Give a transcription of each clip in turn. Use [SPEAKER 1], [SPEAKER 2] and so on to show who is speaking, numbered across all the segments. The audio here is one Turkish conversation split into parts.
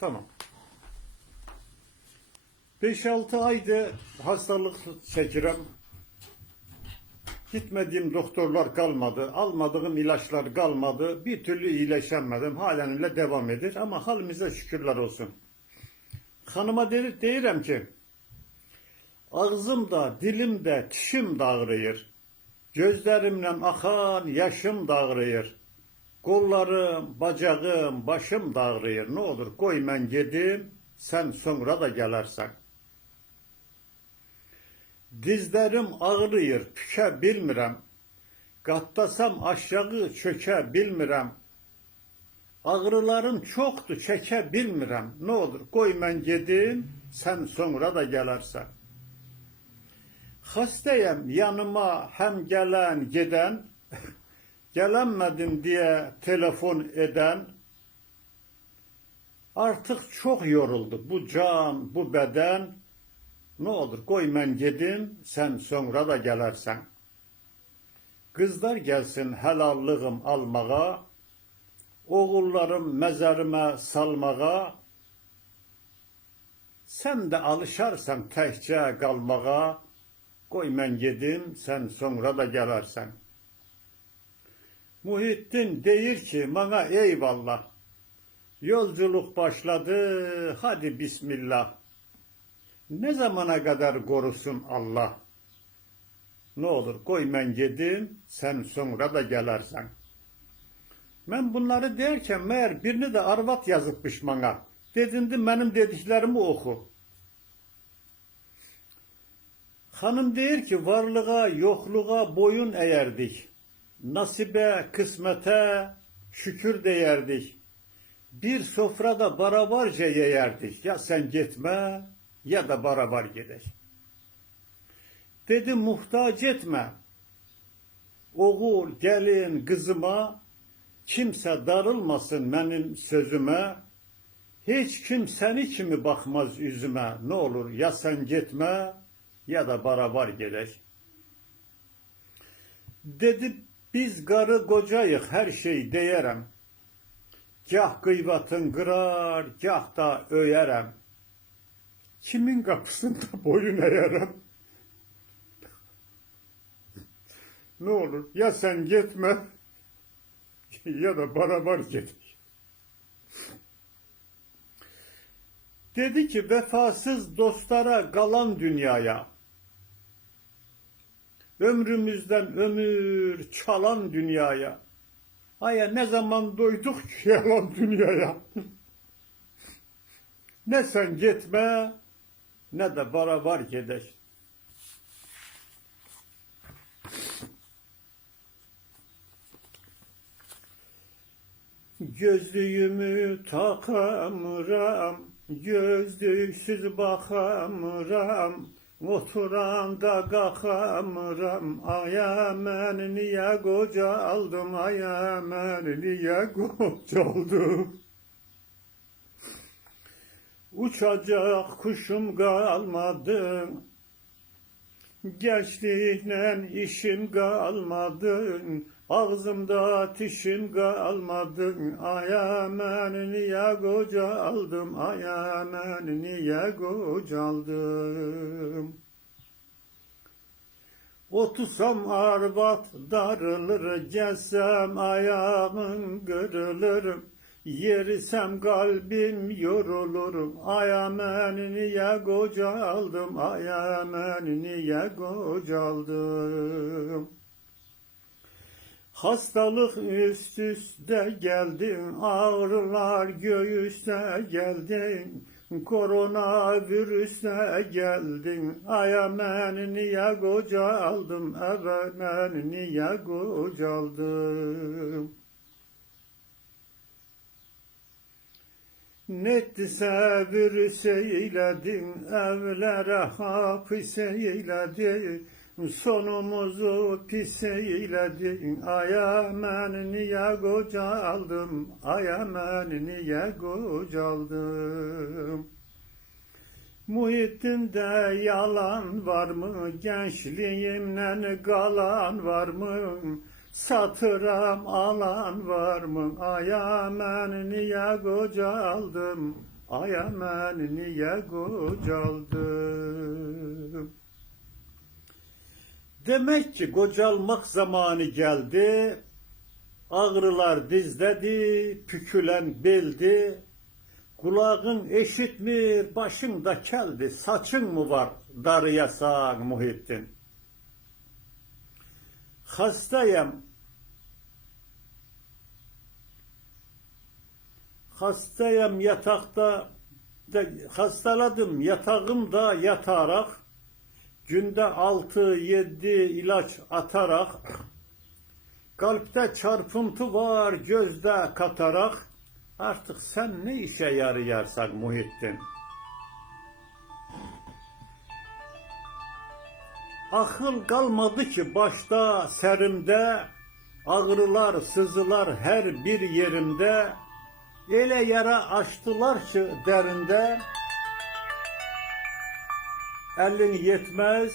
[SPEAKER 1] Tamam. 5-6 ayda hastalık çekirəm. Gitmediğim doktorlar kalmadı. Almadığım ilaçlar kalmadı. Bir türlü iyileşemedim. Halen öyle devam edir. Ama halimize şükürler olsun. Hanıma de deyirəm ki, ağzımda, dilimdə, dişim dağrıyır. Gözlerimle akan yaşım dağrıyır. Kollarım, bacağım, başım dağrıyır. Ne olur koy mən gedim, sen sonra da gelersen. Dizlerim ağrıyır, tüke bilmirəm. Qatlasam aşağı çöke bilmirəm. Ağrılarım çoktu, çeke bilmirəm. Ne olur koy mən gedim, sen sonra da gelersen. Hastayım yanıma hem gelen giden, gelemedin diye telefon eden, artık çok yoruldu bu can, bu beden. Ne olur koy mən gedim, sen sonra da gelersen. Kızlar gelsin helallığım almağa, oğullarım mezarıma salmağa, sen de alışarsan təhcə qalmağa, Qoy mən gedim, sən sonra da gələrsən. Muhittin deyir ki, bana eyvallah. Yolculuk başladı, hadi bismillah. Ne zamana kadar korusun Allah? Ne olur koy mən gedim, sen sonra da gələrsən. Mən bunları derken meğer birini de arvat yazıbmış bana. Dedindi benim dediklerimi oku. Hanım deyir ki varlığa, yokluğa boyun eğerdik. Nasibe, kısmete şükür deyerdik. Bir sofrada barabarca yeyerdik. Ya sen gitme ya da barabar gidek. Dedi muhtaç etme. Oğul, gelin, kızıma kimse darılmasın benim sözüme. Hiç kim seni kimi bakmaz yüzüme. Ne olur ya sen gitme ya da barabar gerek. Dedi biz karı kocayık her şey deyerem. Gah gıybatın kırar, gah da öyerem. Kimin kapısında boyun eğerem? ne olur ya sen gitme ya da barabar git. Dedi ki vefasız dostlara kalan dünyaya ömrümüzden ömür çalan dünyaya. Aya ne zaman doyduk ki yalan dünyaya. ne sen gitme ne de beraber gideş. Gözlüğümü takamıram, gözlüksüz bakamıram. Oturanda kalkamıram, aya mən niye koca aldım, aya mən niye koca aldım. Uçacak kuşum kalmadı, gençlikle işim kalmadı, ağzımda dişim kalmadı, aya mən niye koca aldım, aya mən niye koca aldım. Otursam arbat darılır, gezsem ayağım kırılır, Yerisem kalbim yorulur, aya mən niye koca aldım, aya mən niye koca aldım. Hastalık üst üste geldi, ağrılar göğüste geldi, korona virüste geldin, aya mən niye koca aldım, eve mən niye koca aldım. Nettise virüs eyledin, evlere hapis eyledin, sonumuzu pis eyledin. Aya mən niye koca aldım, aya mən niye koca aldım. Muhitinde yalan var mı, gençliğimden kalan var mı? Satıram alan var mı? Ay aman niye kocaldım? Ay aman niye kocaldım? Demek ki kocalmak zamanı geldi. Ağrılar dizledi, pükülen beldi. Kulağın eşitmir, başın da keldi. Saçın mı var darıya sağ Muhittin? Hastayım. Hastayım yatakta, de, hastaladım yatağımda yatarak, günde altı yedi ilaç atarak, kalpte çarpıntı var gözde katarak, artık sen ne işe yarayarsak Muhittin? Akıl kalmadı ki başta serimde, ağrılar, sızılar her bir yerimde, ele yara açtılar ki derinde, elin yetmez,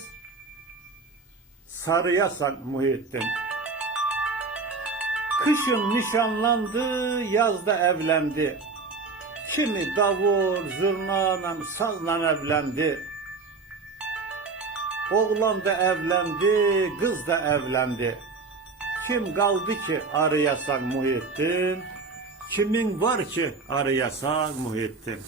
[SPEAKER 1] sarıyasan Muhittin. Kışın nişanlandı, yazda evlendi. Kimi davul, zurnayla, sazla evlendi. Oğlan da evlendi, kız da evlendi. Kim kaldı ki arayasan Muhittin? Kimin var ki arayasan Muhittin?